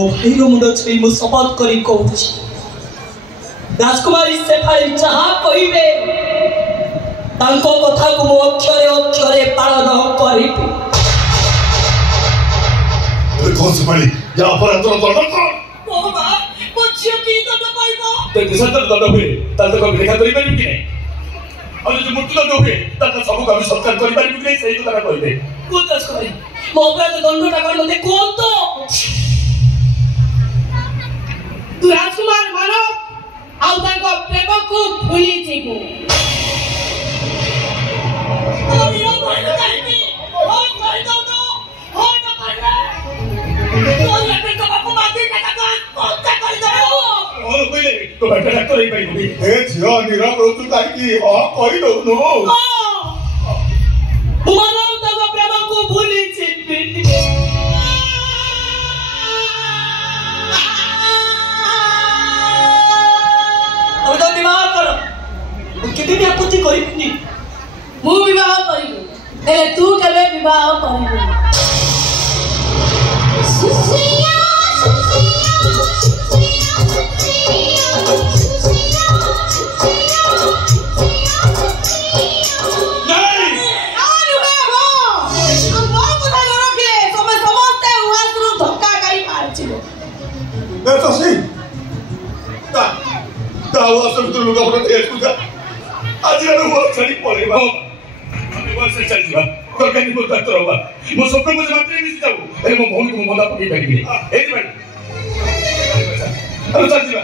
मो भाई मुंड छुई मु शपथ करी कहूँ राजकुमारी से भाई जहाँ कहे कथा को मो अक्षरे अक्षरे पालन करी कौन से पानी या अपराध तो दंड कर बाबा मो झियो की दंड पाइबो तो किसान दंड हुए ताल को देखा करि पारिबि कि नहीं और जो मृत्यु दंड हुए ताल सब को हम सत्कार करि पारिबि कि नहीं सही तो तारा कहबे कोन राजकुमारी मो अपराध दंडटा कर मते कोन तो तू राजकुमार मानो आउ ताको प्रेम को भूली जीवो तो बेटा डॉक्टर ही पाइबो ए झियो निरा प्रतु काई की हां कहि दो नो मानो ताको प्रेम को भूली जीवो तो विवाह करो कितनी भी आपत्ति करिबनी मु विवाह करिबो एले तू केबे विवाह करिबो सुसिया सुसिया लुगा पड़ा दे तुझा आज रे वो छड़ी पड़े बा हमें वो से चल जीवा तो कहीं बोलता तो होगा मो स्वप्न को मात्र नहीं जाऊ अरे मो भौणी को मोदा पकड़ी बैठी ए भाई अरे चल जीवा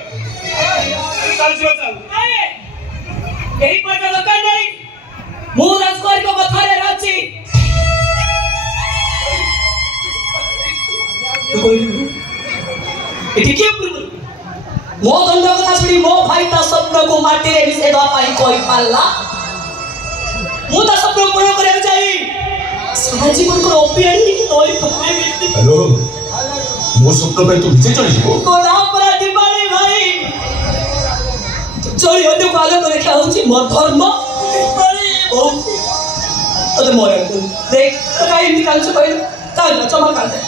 चल यही पर तो कर नहीं मो राजकुमारी को कथा रे राची तो कोई एठी के मो दंड कथा सुनी मो भाई ता स्वप्न को माटी रे मिसे दवा पाई कोई पाला मु ता स्वप्न पूर्ण करे जाई सारा जीवन को ओपियानी तोई पकड़े बिती हेलो मो स्वप्न पे तू नीचे चली जीवो कोना अपराधी पानी भाई चोरी होते को आलो करे क्या होची मो धर्म पानी ओ अरे मोया देख काई निकाल से पहले का चमक आ